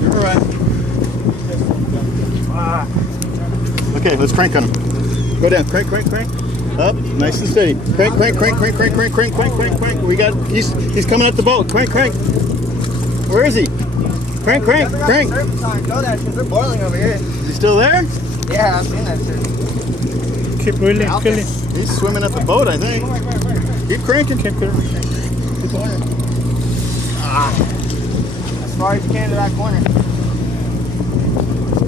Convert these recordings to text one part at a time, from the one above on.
You're all right. Okay, let's crank on him. Go down. Crank, crank, crank. Up, nice and steady. Crank, crank, crank, crank, crank, crank, crank, crank, crank, crank. We got. He's coming at the boat. Crank, crank. Where is he? Crank, crank, crank. Go there because they're boiling over here. Is he still there? Yeah, I've seen that too. Keep reeling, killing. He's swimming at the boat, I think. Keep cranking. Keep going. As far as you can to that corner.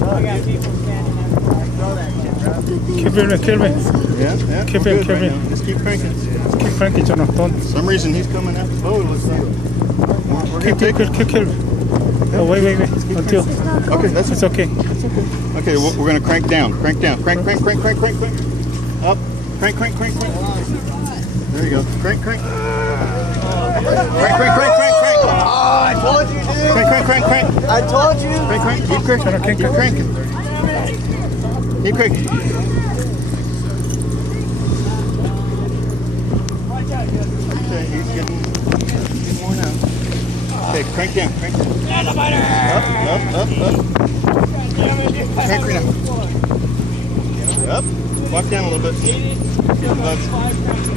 I got people standing there. Throw that shit, bro. Keep reeling, kill me. Yeah. Keep him, keep him. Just keep cranking. Keep cranking, Jonah. Don't. For some reason he's coming at the boat. Let's see. We're gonna take it. Kill. Oh, wait. Until. Okay, It's okay. Okay, we're gonna crank down. Crank down. Crank. Up. Crank. There you go. Crank. Crank. Oh, I told you, dude. Crank. I told you. Crank. Keep cranking. Keep cranking. Keep cranking. Okay, he's getting more now. Okay, crank down. Up. Crank right now. Up. Walk down a little bit. Get the buds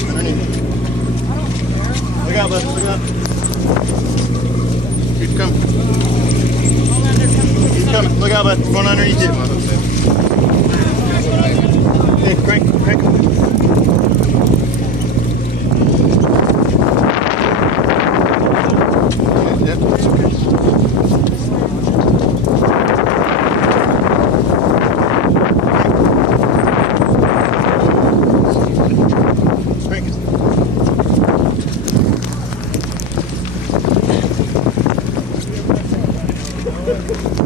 underneath. Look out, bud. Look out. Keep coming. Keep coming. Look out, bud. Going underneath you. Okay, crank. Yep, it's okay. Crank it.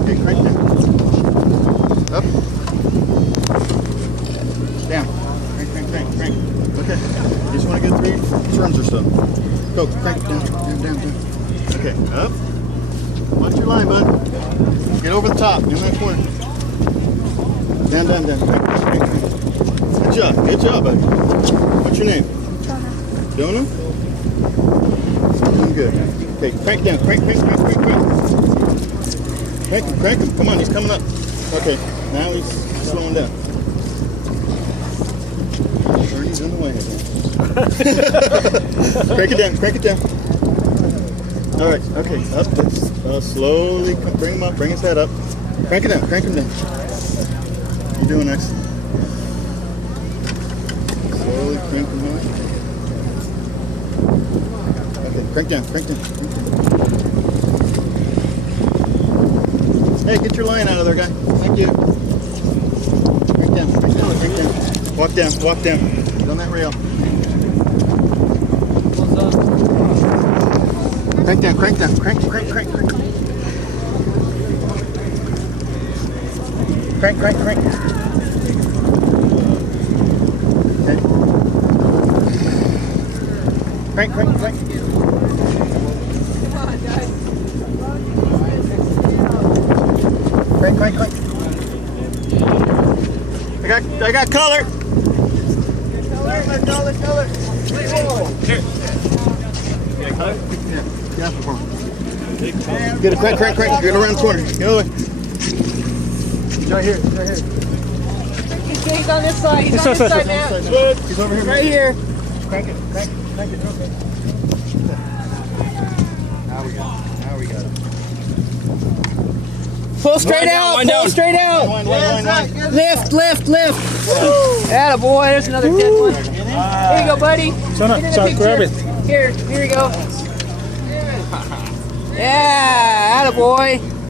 Okay, crank down. Up. Down. Crank. Okay. You just want to get 3 turns or so. Go, crank it down. Okay, up. Watch your line, bud. Get over the top. In that corner. Down. Crank. Good job, buddy. What's your name? Jonah. Doing good. Okay, crank down. Crank. Crank him. Come on, he's coming up. Okay, now he's slowing down. He's in the way. Crank it down. All right, okay, up. Let's slowly bring him up. Bring his head up. Crank him down. You're doing excellent. Slowly crank him up. Okay, crank down. Hey, get your line out of there, guy. Thank you. Crank down. Walk down. Get on that rail. Crank down. Crank. Crank. Okay. Crank. Crank. I got color. Color. Here. Get a crank. Get around the corner. Get over. He's right here. He's on this side. He's on this side now. He's over here. Right here. Crank it. Okay. Now we got it. Pull straight out. Line. Lift. Atta boy, there's another dead one. Here you go, buddy. Jonah, grab it. Here you go. Yeah, atta boy.